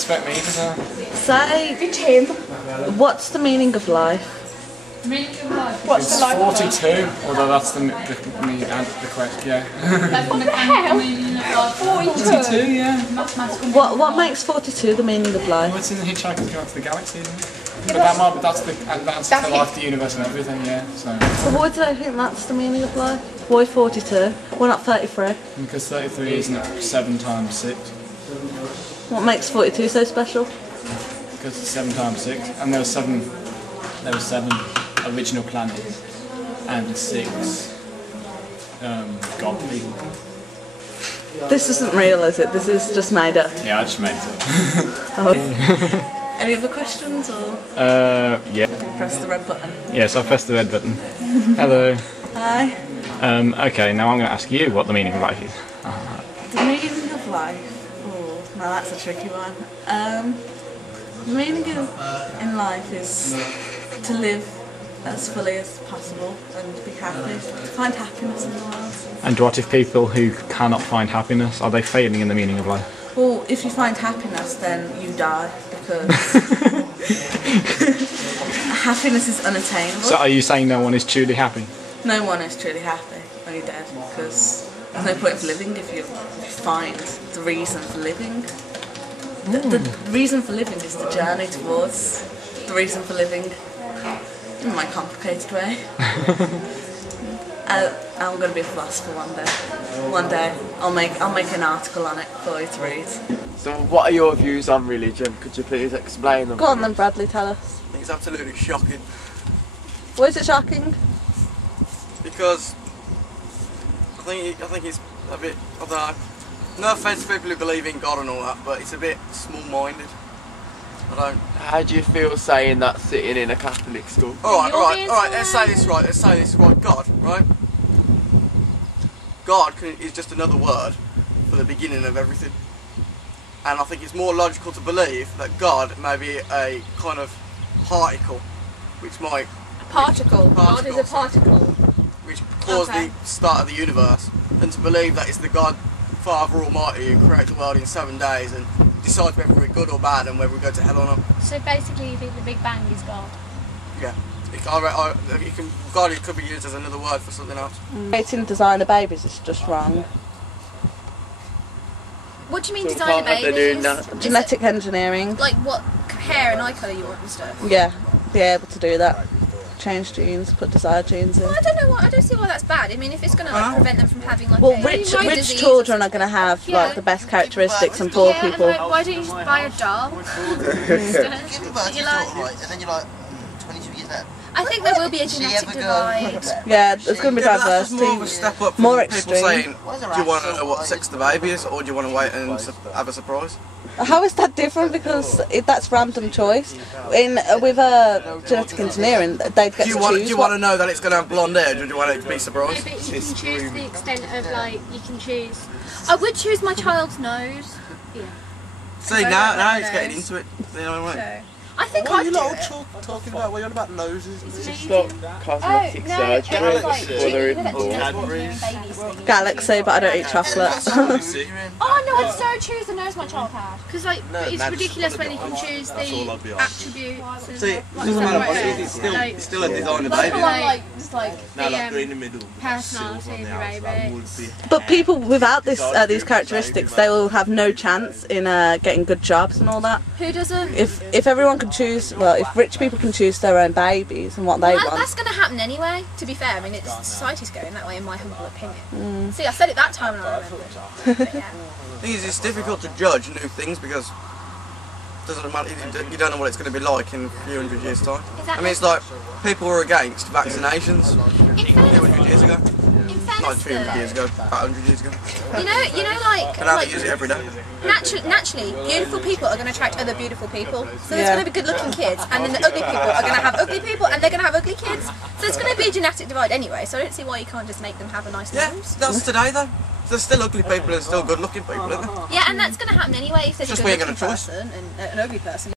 expect me to say? Say, what's the meaning of life? What's the life? 42, although that's the question, yeah. What the hell? 42, yeah. What makes 42 the meaning of life? Well, it's in the Hitchhiker's Guide to the Galaxy, isn't it? But that's the answer to life, the universe and everything, yeah. So why do I think that's the meaning of life? Why 42? Why not 33? because 33 isn't 7 times 6. What makes 42 so special? Because it's 7 times 6, and there were 7 original planets and 6 god people. This isn't real, is it? This is just made up. Yeah, I just made it up. Oh. Any other questions or? Yeah. Press the red button. Yes, I pressed the red button. Hello. Hi. Okay, now I'm going to ask you what the meaning of life is. The meaning of life? Oh, no, that's a tricky one. The meaning in life is to live as fully as possible and be happy, to find happiness in the world. And what if people who cannot find happiness, are they failing in the meaning of life? Well, if you find happiness, then you die, because happiness is unattainable. So are you saying no one is truly happy? No one is truly happy when you're dead, because there's no point of living if you find the reason for living. The reason for living is the journey towards the reason for living, in my complicated way. I'm going to be a philosopher one day. One day I'll make an article on it for you to read. So what are your views on religion? Could you please explain them? Go on then, Bradley, tell us. I think it's absolutely shocking, Why is it shocking? because I think it's a bit, I don't know, no offence to people who believe in God and all that, but it's a bit small-minded. I don't. How do you feel saying that sitting in a Catholic school? Alright, let's say this right, God, right? God is just another word for the beginning of everything. And I think it's more logical to believe that God may be a kind of particle, which might... Particle. God is a particle. Which caused the start of the universe, than to believe that it's the God, Father Almighty, who created the world in 7 days and decides whether we're good or bad and whether we go to hell or not. So basically you think the Big Bang is God? Yeah. God could be used as another word for something else. Creating designer babies is just wrong. What do you mean So designer can't they do babies? Genetic engineering. Like what hair and eye colour you want and stuff? Yeah, be able to do that. Change genes, put desired genes in. Well, I don't see why that's bad. I mean, if it's going to like, prevent them from having like Well, a rich disease children are going to have like the best characteristics, and poor yeah, people. And, like, why don't you just buy a doll? I think there will be a genetic divide. Yeah, there's going to be That's just more of a diversity. step up from More people extreme. saying, do you want to know what sex the baby is, or do you want to wait and have a surprise? How is that different? Because that's random choice. With genetic engineering, they'd get Do you to want choose. to know that it's going to have blonde hair, or do you want it to be surprised? No, but you can choose the extent of like, you can choose... I would choose my child's nose. Yeah. See, now he's getting into it. You know what I mean? So, I think I'd do it. Talking about, what are you on about noses? It's Just amazing. stop cosmetic surgery it was like before they're even genetic born. engineering babies thing. Galaxy, but I don't eat chocolate. Oh no, I'd so choose the nose my child had. Because like, it's ridiculous when you can choose the attributes and See, it doesn't matter what it is, it's still a designer baby. just like the personality of the baby. But people without these characteristics, they will have no chance in getting good jobs and all that. Who doesn't? If everyone can choose, well, if rich people can choose their own babies and what they want. That's going to happen anyway, to be fair. I mean, society's going that way, in my humble opinion. See, I said it that time and I remember it. But yeah. The thing is, it's difficult to judge new things because it doesn't matter. You don't know what it's going to be like in a few hundred years' time. Exactly. I mean, it's like people were against vaccinations a few hundred years ago. Not a few hundred years ago, about 100 years ago. You know, like, And now they use it every day. naturally, beautiful people are going to attract other beautiful people. So there's going to be good-looking kids, and then the ugly people are going to have ugly people, and they're going to have ugly kids. So there's going to be a genetic divide anyway. So I don't see why you can't just make them have a nice nose. That's today though. There's still ugly people and still good-looking people, isn't there? Yeah, and that's going to happen anyway if there's Just a we ain't good-looking got a choice. person and an ugly person.